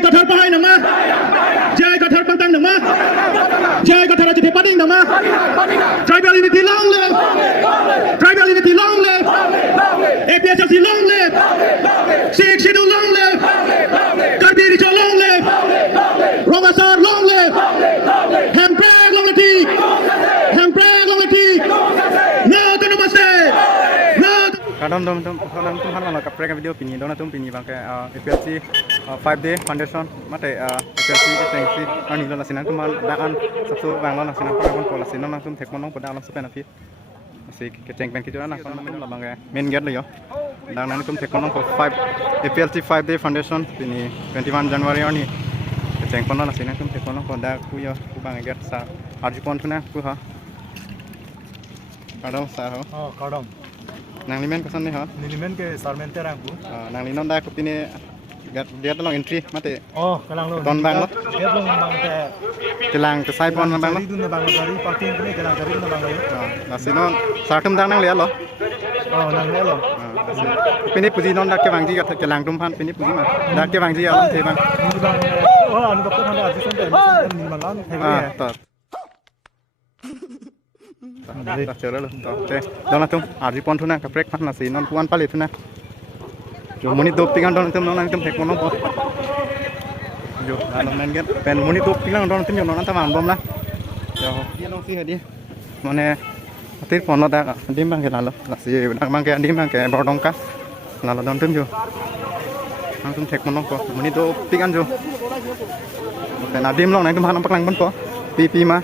Qatar Pahai nama, Jai Qatar Pantang nama, Jai Qatar Ajit Pading nama, Tribal Unity long live, Tribal Unity long live, APSLC long live, Sikh Sidhu long live, Karbi Richa long live, Rogasar long live, Hamprang long lati, Hamprang long lati, no to namaste, no. Kadang dom Tuhan malah kapre video pini dona tum pini bangke APLC 5-day foundation mate APLC tengsi ani lo lasinan tuman daan sabsu banglo lasinan kon ko lasinan nang tum thekmon nang pada alam sepen afi si keteng pen kijona nak kon men lo bangke main gate lo yo dang nang tum thekmon nang ko 5 APLC 5-day foundation pini 21 January ani keteng pon lasinan tum thekmon nang ko da ku yo ku bangke gate sa arjipon tuna ku ha kadang sa ho kadang nang limen kosan ni ha nilimen ke sarmente rangku nang linon da ku pini dia tolong entry mate kalang lo ton bang lo dia belum bang te telang ke sai pon bang lo itu na bang dari parti ini kalang dari na bang lo na sinon sartum dang nang le lo nang le lo pini puji non dak ke bang ji ka ke lang tum phan pini puji ma dak ke bang ji alam the bang ini bang anu dokter handa aji sente ni malan ta ta chero lo te dona tum arji pon thuna ka prek phan na sinon puan pali thuna jo moni dop tingan don tum nang tum thek mono po jo alam men get pen moni dop tingan don tum jo non ta man bom la jo ye long si hadi mane atir pon da dim bang ke la lo la si bang ke dim bang ke bordong ka la lo don tum jo nang tum thek mono po moni dop tingan jo pen adim long nang tum han pak lang bon po pi ma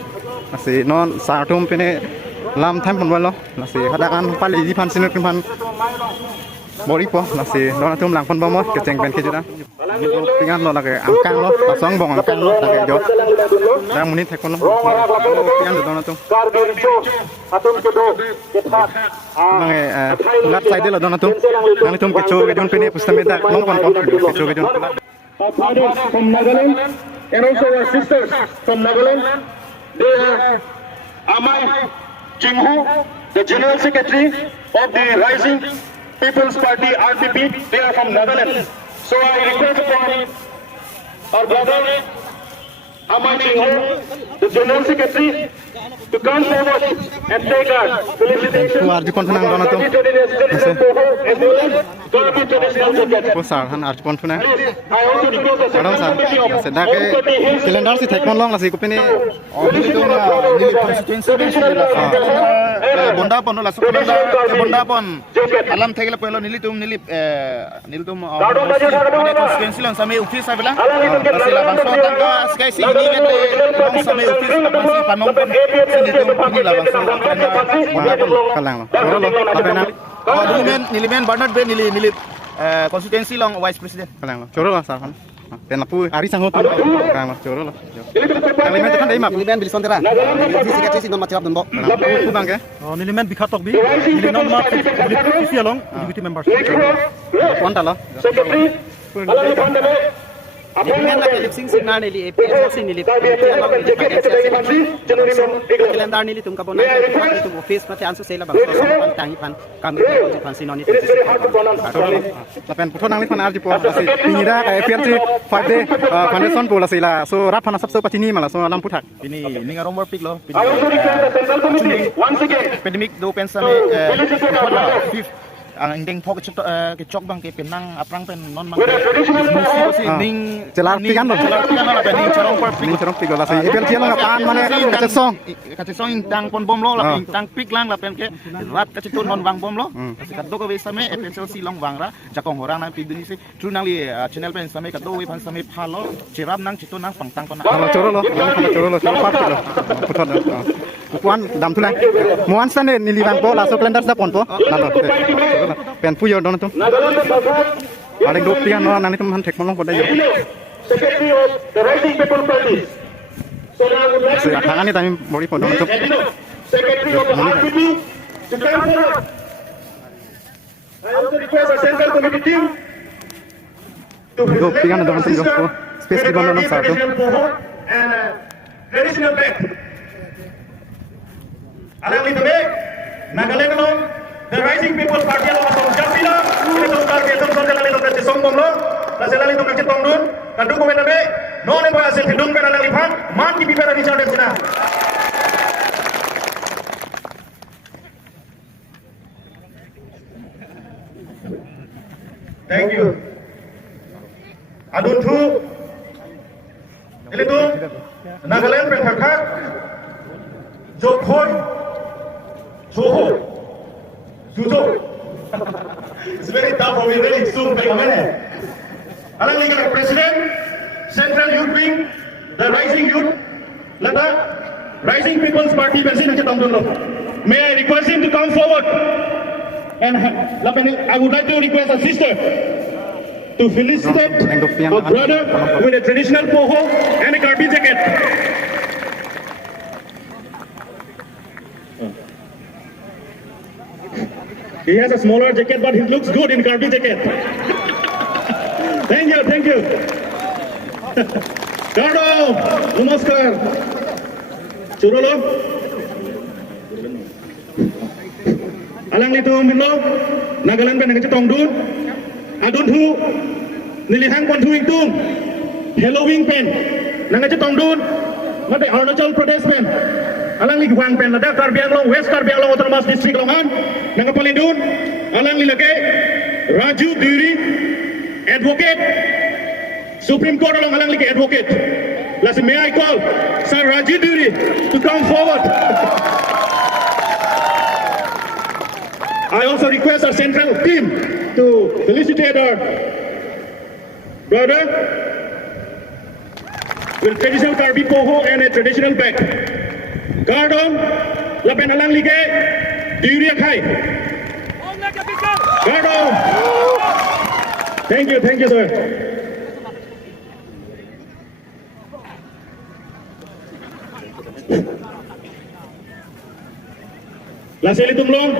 si non sa tum pene lam tham pon lo la si hadakan pali di phan sinut phan bori po nasi dona tum lang pon bomo ke ceng pen ke jura pingan lo lage angkang lo pasong bong angkang lo lage jo dang munit thek kono pingan dona tum mangi lat side lo dona tum nang tum ke cho ke jon pene pustame da long pon po ke cho ke jon Our fathers from Nagaland and also our sisters from Nagaland. They are Amai Chinghu, the General Secretary of the Rising People's Party RPP. They are from Nagaland. So I request upon our brother Amai Chinghu, the General Secretary, to come forward and take our felicitation. arji pon thuna dona tum po sar han arji pon thuna kadang sar seda ke calendar si thek mon long la si ko pene nili constituency bonda pon la bonda pon alam thegela pelo nili tum constituency long same office abela sila bangso tangka sky si ni long same office si panom pon nili tum ni la bangso kalang lo lo apa na nilimen Bernard Ben nili constituency long vice president kalang lo choro lo sar han pen lapu ari sango tu kalang lo choro lo kalimen tu kan dai map Nilimen bilis kontera. Di secretary si non macam don bo. ku bang ke nilimen bikatok bi nilimen ma sisi along deputy members konta lo Nilimen la lipsing signa nili APSC nili calendar nili tum kabona tum office pati ansu sela bang pan tangi pan kami pan sinoni lapen puthon nang li pan arji po si pinira ka APLC 5-day foundation po la sila so rat phana sabso patini mala so lam puthak ini ngarong more pick lo I also request the Central Committee once again. pandemic do pensame fifth ang inding pok ke chok bang ke penang aprang pen non mang si ning celar pikan lo la pen charong per ni cerong pigo la si APLC lo ngapan mane kate song tang pon bom lo la tang pik lang la pen ke rat ka chitun non bang bom lo kat do ko we same APLC long bang ra jakong horang nang piduni si tru nang li channel pen same ka do we pan same phalo chirap nang chitun nang pang tang kon lo choro lo pat lo puthon puan dam thulai muan sane ni libang po la so calendar sa pon po la lo pen puyo don tum paling do pian no nang tum han thek molong ko dai Secretary of the Rising People Party. So now I would like to hangan ni tami mori po don tum Secretary of the RPP to come forward. I also request the Central Committee team to do pian don tum jo space ki bon non sa to and traditional bag. Alang itu bag, Nagaland along the Rising People's Party along from Japila, itu target itu sombong lo. la selali tum kacit tongdun kadu ko menabe non ko asel hidung kana lang lipan man ki pipera di chade sina thank you adun thu ele tu Nagaland pen thakha Jokhoi Joho Juzo it's very tough for me really soon by kamane alang liga president central youth wing the rising youth lata rising people's party president Chetongdun may I request him to come forward and I would like to request a sister to felicitate our brother with a traditional poho and a Karbi jacket. He has a smaller jacket, but he looks good in Karbi jacket. Thank you. Gardo, namaskar. Churolo. Alang itu minlo, Nagaland pen nagace Tongdun. Adun thu nilihang pon thu ingtung Halloween pen nanga che tongdun mate Arunachal Pradesh pen alang lig wang pen lada Karbi Anglong West Karbi Anglong Autonomous District longan nanga palindun alang lilake Raju Duri advocate Supreme Court along alang lig advocate last may I call Sir Raju Duri to come forward. I also request our central team to felicitate our brother with traditional Karbi poho and a traditional bag. Gardon, lapen alang lige, Duri Akai. Gardon. Thank you, sir. Laseli tumlong,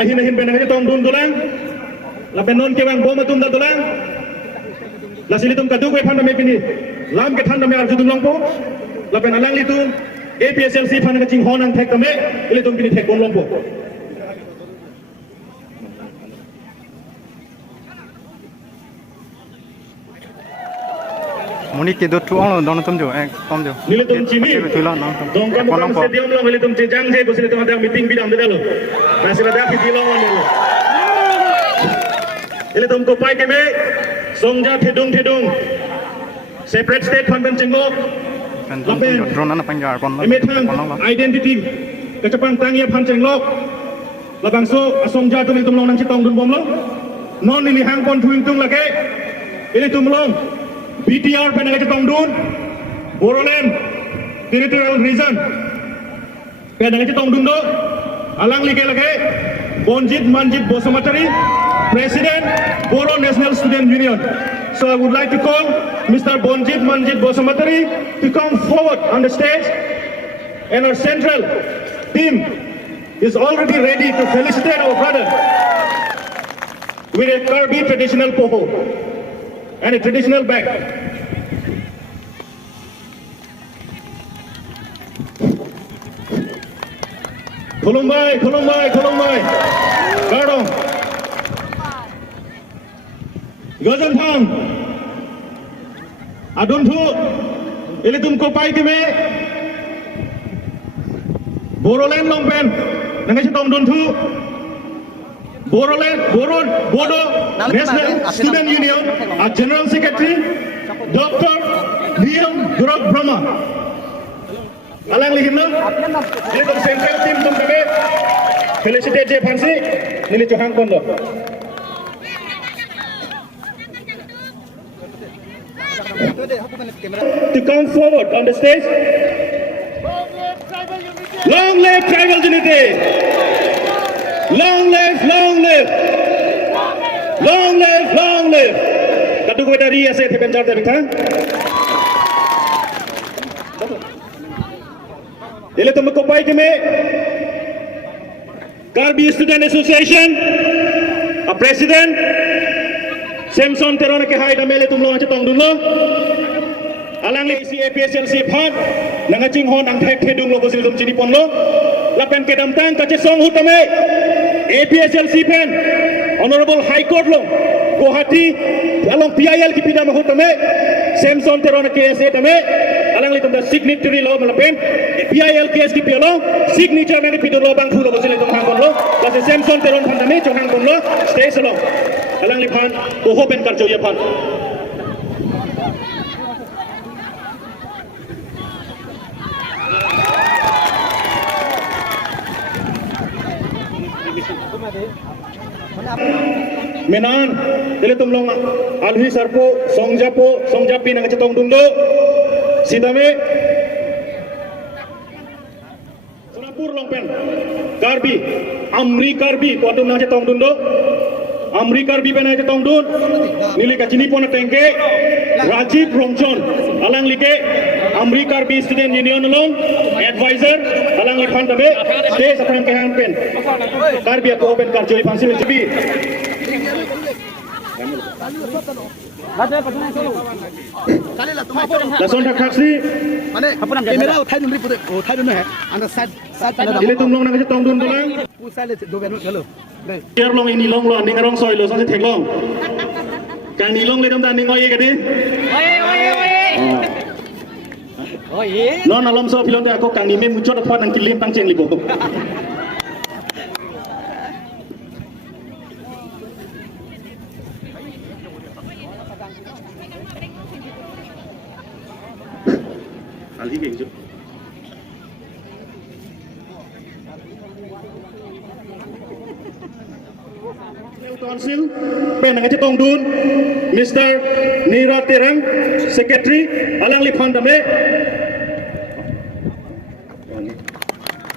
ahin penangnya Tongdun tulang. Lapen non ke bang bom atum da tulang la silitum kadu ko phanda me pini lam ke thanda me arju tum longpo lapen alang litum APSLC phanda ka ching honang thek tame litum pini thek kon longpo Muni ke dot tuang don tum jo tom jo nilitum chimi tulang nang dong kam kam stadium long nilitum chejang je bosile tum ada meeting bidam de dalo nasila da piti long on Ile tumko pai ke me songja thedung separate state fund ben chingo pen drone na panjar kon eme thang identity kachapang tangia phan chenglok labang so songja tum long nang chitong dun bomlo non ni hang kon thuing tung lake ile tumlong BTR pen nang chitong dun Boroland territorial region pen nang chitong dun do alang like Bonjit Manjit Bosamatari President, Boro National Student Union. So I would like to call Mr. Bonjit Manjit Bosamatari to come forward on the stage. And our central team is already ready to felicitate our brother with a Karbi traditional poho and a traditional bag. Khulumbai. Gardong. Gazan Thang, Adun Thu, ile tumko pai ke me, Boroland Long Pen, nangai chitong Dun Thu, Bodo National Student Union, our General Secretary, Dr. Liam Durok Brahma. Alang lihin na, ile tum central team tum kami, felicitate je phansi, nili chohang kondo. To come forward on the stage. Long live tribal unity! Long live! Kadu ko dari ase the penjar de bintang. Dile tum ko pai ke me Karbi Student Association, a president Samson Terona ke hai da mele tum lo chetong dun lo alang le isi APSLC phat nanga ching hon ang thek thedung lo bosil dum chini pon lo lapen ke dam tang ka che song hu tame APSLC pen honorable high court lo Guwahati along PIL ki pida mahut tame Samson teron KSA tame alang litum da signatory lo malapen PIL KS ki pialo signature mane pido lo bang thulo bosile tum hang lo lase Samson teron phan tame chong hang lo stay salo alang liphan ko hopen kar joya phan Menan, ele tumlong alhi sarpo, songjapi nang cetong dundo, sidame, Sonapur longpen, Karbi, Amri Karbi, kuatum nang cetong dundo, Amri Karbi penang cetong dun, nili kacini pona tengke, Rajiv Rongchon, alang like, Amri Karbi Student Union along, advisor, alang liphan tabe, stay sakram kehan pen, Karbi aku open karjoi pansil cibi. Lason dak taksi মানে camera উঠাই দিম পুরো উঠাই দিম হ্যাঁ আন্দার side side ile tumlong nang cetong dun dolang পুসাইলে দোবেন হলো ker long ini long lo ning rong soi lo sang thek long kang ni long le dam dan ning oi kadi non alom so pilon aku kang ni me mucot apa nang kilim tang ceng libo alhi ke jo Council penang cetong dun Mr. Nira Terang Secretary alang liphan dame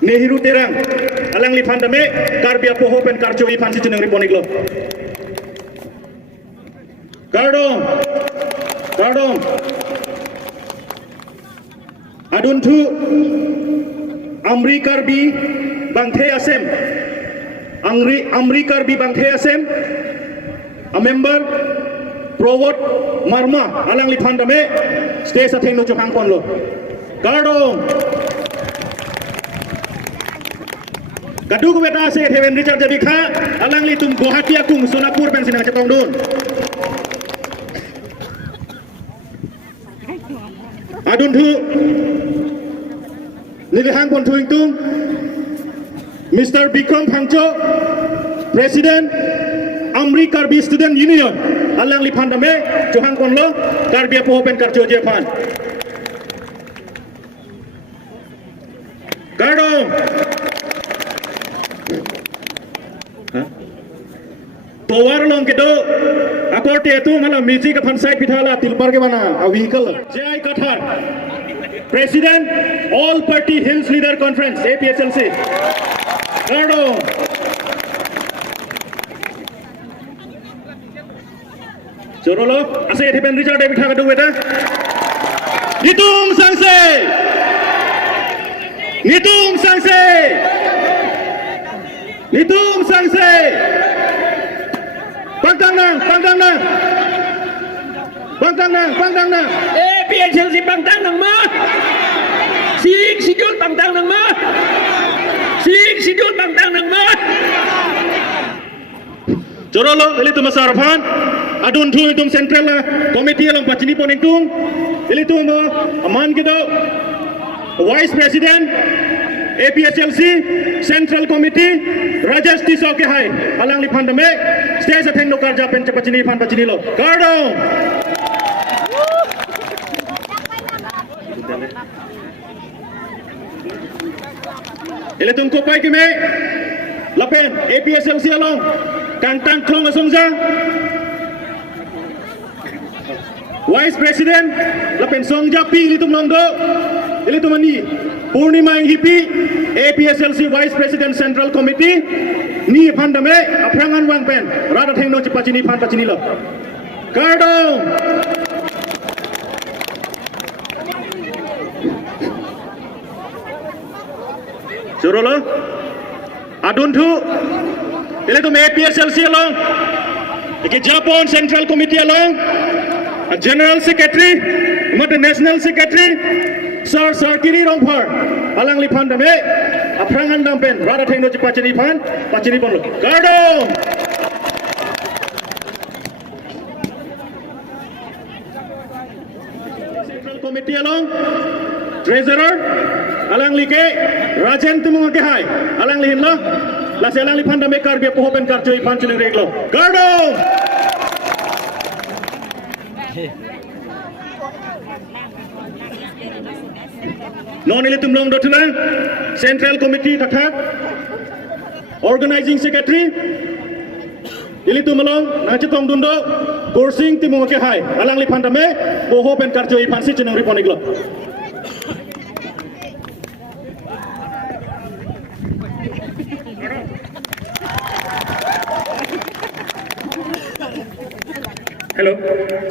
Nehiru Terang alang liphan dame Karbia poho pen karjo iphan si jeneng riponik lo Gardong Adun tu Amri Karbi Bangthe Asem Amri Karbi Bangthe Asem a member Provot Marma alang liphan dame stay sa theng no chokang pon lo Gardong Kadu ko beta se Heaven Richard jadi kha alang litum Guwahati akung Sonapur pen sinang cetong dun Adun thu Nilihang pon thuing tung Mr. Bikram Phangcho President Amri Karbi Student Union alang liphan dame johang kon lo Karbi poho pen karjo je phan Gardong Towar long kedo akorte tu mala music phan side pithala tilpar ke bana a vehicle Jai Kathar President All Party Hills Leader Conference APSLC Gardong Jorolo ase Heaven Richard David Khagadu beta Nitung Sangse Pangtang nang PSLC pangtang nang ma Sing sidul pangtang nang ma Jorolo ele tu masaraphan adun thu itum central committee along pachini poning tung ele tu mo aman kedo Vice President APSLC Central Committee Rajesh Tiso ke hai alang liphan dame stay sa theng no karja pen pachini phan pachini lo Gardong ele tung ko pai ke me lapen APSLC along kang tang klong asongja Vice President lapen songja pi litum longdo ele tumani Purnima Hipi APSLC Vice President Central Committee ni phandame aprangan wang pen rada thengno chipachini phan pachini lo Gardong Jorolo adun thu ele tum APSLC along eke Japan Central Committee along General Secretary mate National Secretary Sir Kiri Rongphar alang liphan dame aprangan dampen rada thengno chipachini phan pachini pon lo Gardong Committee along Treasurer alang like Rajen tumung ke hai alang lihin lo la se alang li phanda me kar be pohopen kar choi phan chile reglo gardo non ile tumlong dotuna Central Committee tata Organizing Secretary ili tumalong nachitong dundo kursing timung ke hai alang li phanda me pohopen kar choi phan si chenong riponiglo Hello.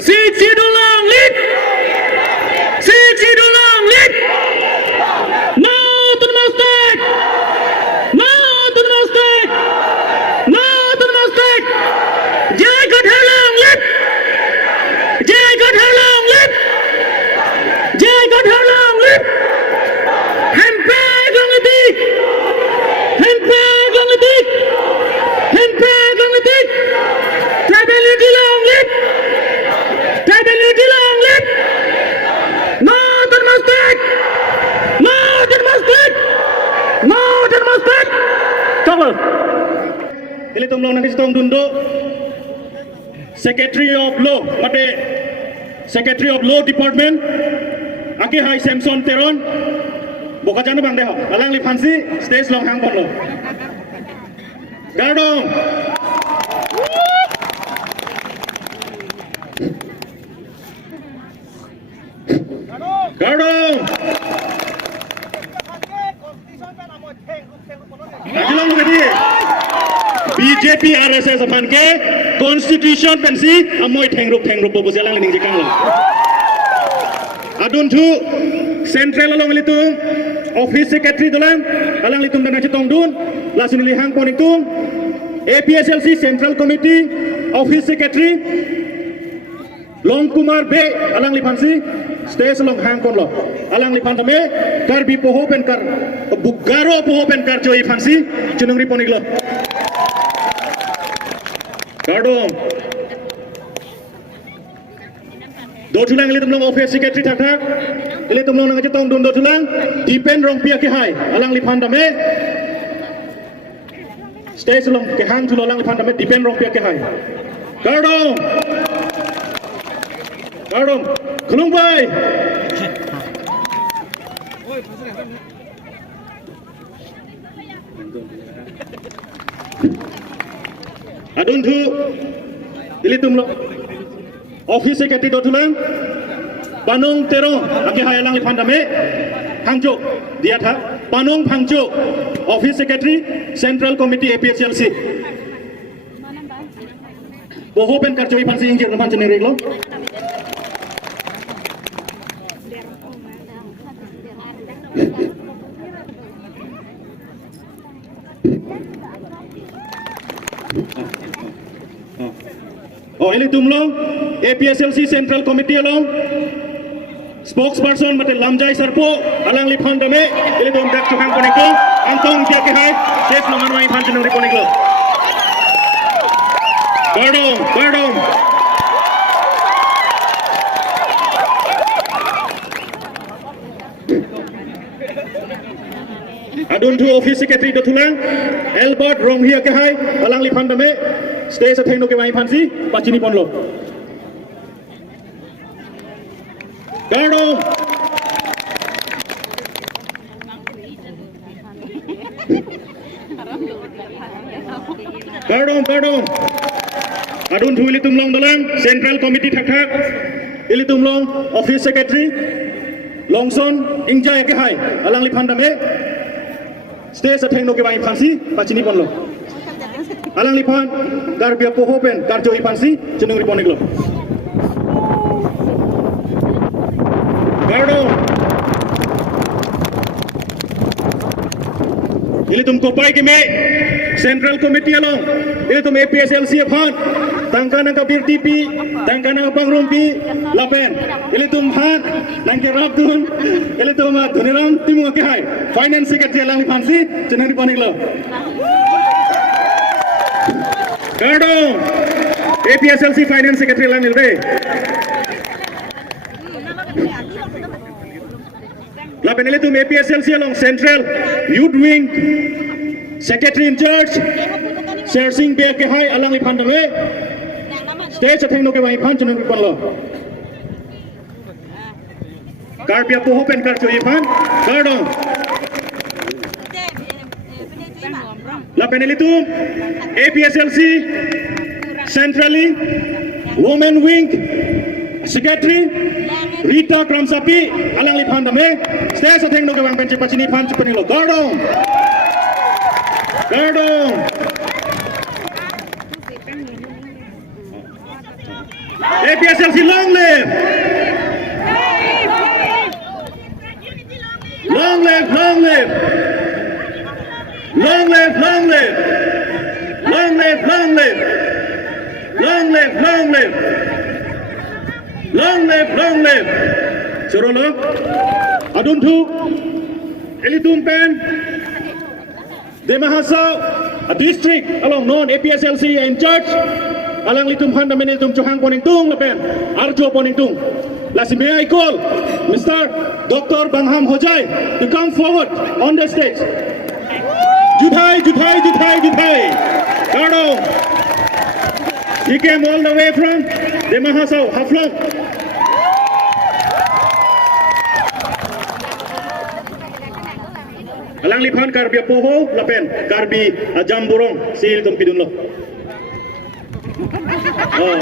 Siksi Dulang Lit. Siksi Dulang Lit. No to the mistake. No to the mistake. No to the mistake. Jai Gadhalang Lit. Jai Gadhalang Lit. Jai Gadhalang Lit. Handbag on the dick. Handbag on the dick. Handbag on the dick. Tribalism long lit. Tribalism long lit. No to the mistake. No to the mistake. No to the mistake. Cover. Ili tumlong nanti setong dundo. Secretary of Law, mate Secretary of Law Department. Aki Hai Samson Teron. Boka jana bang deho. Alang li phansi stage long hang pon lo. Gardong. Gardong. Ajilang lu kadi. BJP RSS apan ke Constitution pensi amoy thengruk bobo jalang ning jikang lo. Adun thu Central along litung Office Secretary dolang alang litung dan acitong dun lasun lihang ponitung APSLC Central Committee Office Secretary Long Kumar Be alang lipansi stage long hang kon lo alang lipan tame kar bi poho pen kar bugaro poho pen kar choi fansi chunung riponig lo Gardong do tulang ili tumlong Office Secretary thak thak ili tumlong nang acitong dun do tulang depend rong pia ke hai alang lipan tame stage long ke hang tulo alang lipan tame depend rong pia ke hai Gardong Gardong Khulung Bai Adun thu ili tumlo Office Secretary dotulang Panong Terong aki hayalang lipandame Hangjo dia tha Panong Phangjo Office Secretary Central Committee APSLC Boho pen karjoi pansi injir naman jeneng reglo Oh ini tumlong APSLC Central Committee along spokesperson mate Lamjai Sarpo alang liphan dame ini tum dak tukang koneklo antong kia ke hai chef nomor mai phan jeneng riponeklo Gardong Adun thu Office Secretary dotulang Albert Ronghia ke hai alang liphan dame stay sa thengno ke mai phansi pachini ponlo Gardong Adun thu ili tumlong dalang Central Committee thak thak ili tumlong Office Secretary Longson Ingjai ke hai alang liphan dame stay sa thengno ke mai phansi pachini ponlo alang liphan kar bia poho pen kar joi pansi jeneng riponeglo Gardong ili tum kopai ke me Central Committee along ili tum APSLC aphan tangkana ka bir TP tangkana pangrumpi lapen ili tum phan nangke rabdun ili tum dhuniram timu ke hai Finance Secretary alang liphansi jeneng riponeglo Gardong APSLC Finance Secretary lang nilbe Lapen ilitum APSLC along Central Youth Wing Secretary in Charge Sher Singh Bia ke hai alang lipan dame stage atheng no ke wai phan chunung pon lo kar pia po hopen kar choi phan gardong lapen ilitum APSLC Centrally Women Wing Secretary Rita Kramsapi alang lipan dame stage atheng no ke wang penci pachini phan chupani lo gardong APSLC long live! Long live, long live! Long live, long live! Long live, long live! Long live, long live! Long live, long live! Surolo, Aduntu, Elitumpen, Demahasa, a district along known APSLC in church, alang litum handa menitum Johang Poningtung lepen, Arjo Poningtung. Last may I call Mr. Dr. Bangham Hojai to come forward on the stage. Judhai, Judhai, Judhai, Judhai. Gardo. He came all the way from Demahasa, Haflong. Alang lipan karbi poho lapen karbi jamburong sil tumpidun lo. Oh.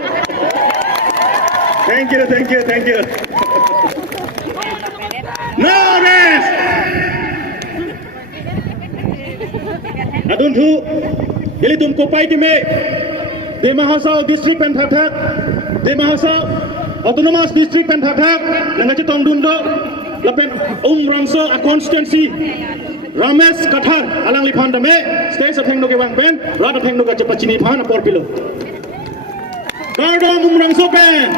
Thank you, thank you, thank you. No rest. Adun thu ili tum kopai time Demahasa district pen thatak Demahasa autonomous district pen thatak langache tongdundo lapen Rangso a constituency Ramesh Kathar alang lipan dame stage atheng no ke wang pen rat atheng no ka chepachini phan apor pilo Gardo Rangso pen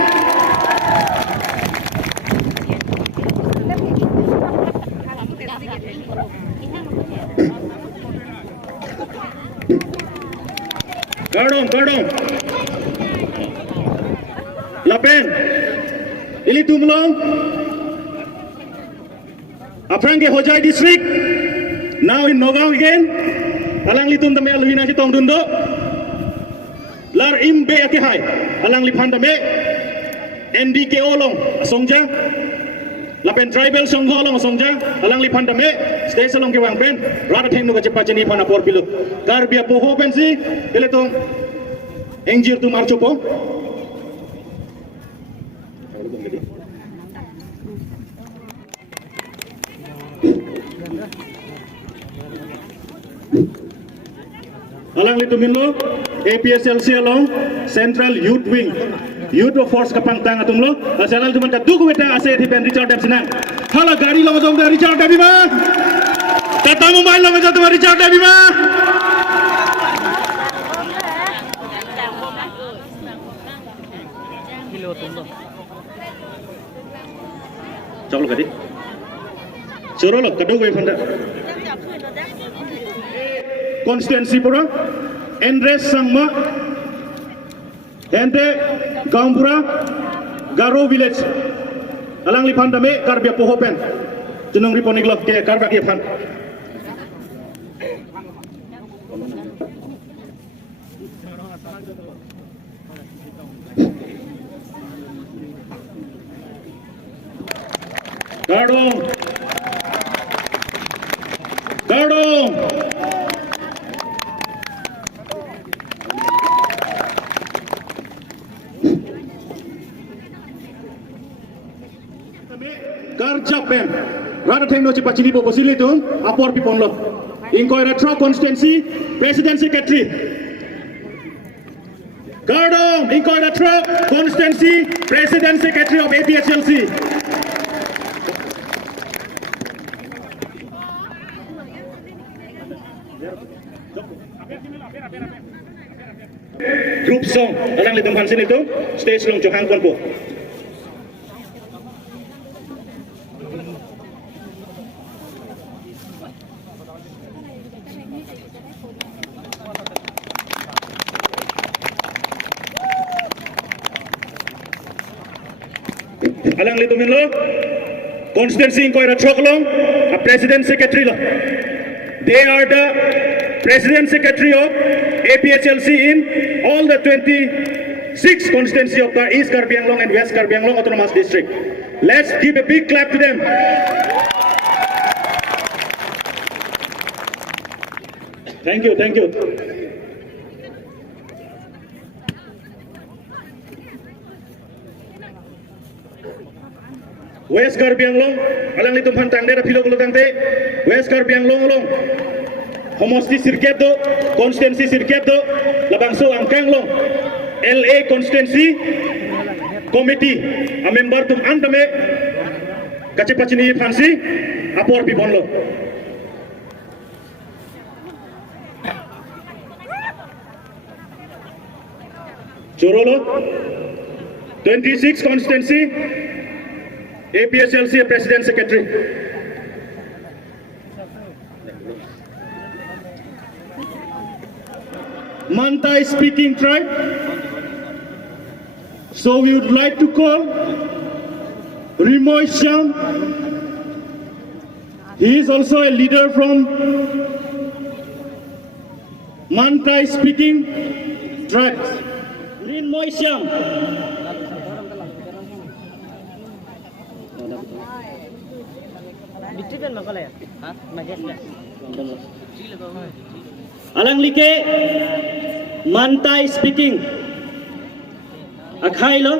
Gardo lapen ili tumlong Aprange Hojai district now in Nogam again alang litum tame aluhina si tongdundo lar imbe akihai alang liphan tame NDK olong songja lapen tribal songho olong songja alang liphan tame stay salong ke wang pen rada theng no ka chepa cheni phana por pilu kar bia poho pen si ele tong engjir tu marcho po alang litumin lo APSLC along Central Youth Wing Youth Force kapang tang atung lo asalal tuman ka dugu beta ase thi pen Richard Dam sinang hala gari lo jom da Richard Dam ba kata mobile lo jom da Richard Dam ba chalo kadi choro lo kadu gue phanda constituency pura Andres Sangma Hente Gambura Garo village alang lipan dame karbia pohopen jenong riponig lo ke karbak yepan Gardong Garjapen rada theng no chepa chini bo bosili tum apor pipon lo inkoira tra constituency president secretary Gardong inkoira tra constituency president secretary of APSLC group song alang litum hansin itu stage long Johang Konpo alang litumin lo constituency ko ira choklong a president secretary lo. They are the president secretary of APSLC in all the 26 constituency of East Karbi Anglong and West Karbi Anglong Autonomous District. Let's give a big clap to them. Thank you, thank you. West Karbi Anglong, alang litum hantang dera philo gulo tangte. West Karbi Anglong long. Homosti sirket do, constituency sirket do, labangso angkang long. LA constituency committee, a member tum antame kacipachini fansi apor pipon lo. Chorolo 26 constituency APSLC President Secretary. Mantai speaking tribe. So we would like to call Rimoy Shyam. He is also a leader from Mantai speaking tribe. Rimoy Shyam. Alang like Mantai speaking. Akhai lo.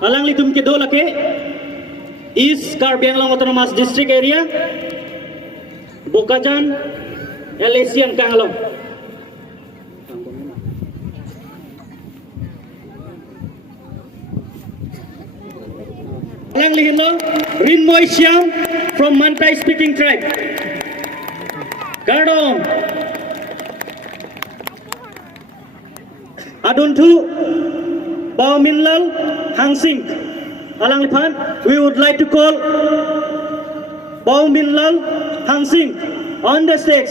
Alang litum ke do lake East Karbi Anglong Autonomous District area. Bokajan Elesian Kanglong. Alang lihin lo Rinmoy Shyam from Mantai speaking tribe. Gardong. Aduntu Bauminlal Hangsing. Alang lipan, we would like to call Bauminlal Hangsing on the stage.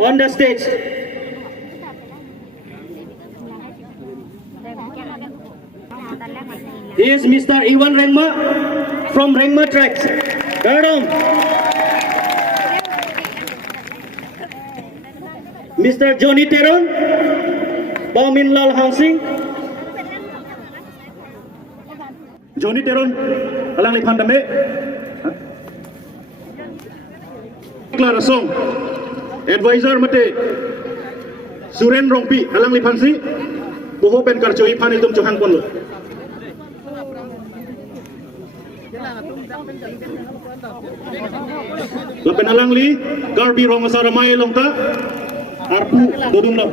On the stage. He is Mr. Iwan Rengma from Rengma tribes. Gardong. Mr. Johnny Teron, Bauminlal Hangsing. Johnny Teron, alang lipan dame. Clara Song, advisor mate. Suren Rongpi, alang lipan si. Buho pen karcho ipan itum johang pon lo. Lapen alang li, Garbi Rongasara Mai Longta. Arpu dodung lo.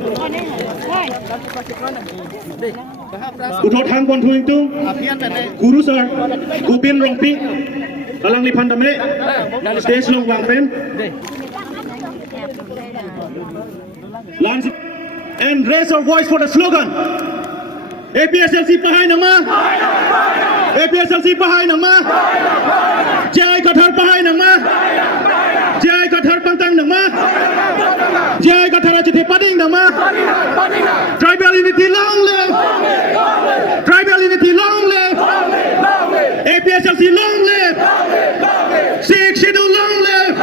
Utot hang pon tuing tu. Guru sar, Gubin Rongpi, alang lipan dame, stage long wang pen. And raise our voice for the slogan. APSLC pahay nang ma. APSLC pahay nang ma. Jai Kathar pahay nang ma. Jai Kathar pantang nang ma. Jai Kathar achite pading nang ma. Tribal unity long live. Tribal unity long live. APSLC long live. Sikh Sidhu long live.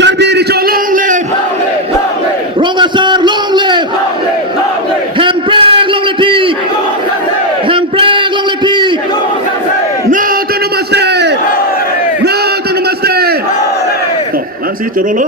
Karbi Richo long live. Rongasar long live. Hemprag long live. Hemprag long live. No to namaste. No to namaste. Nancy Chorolo.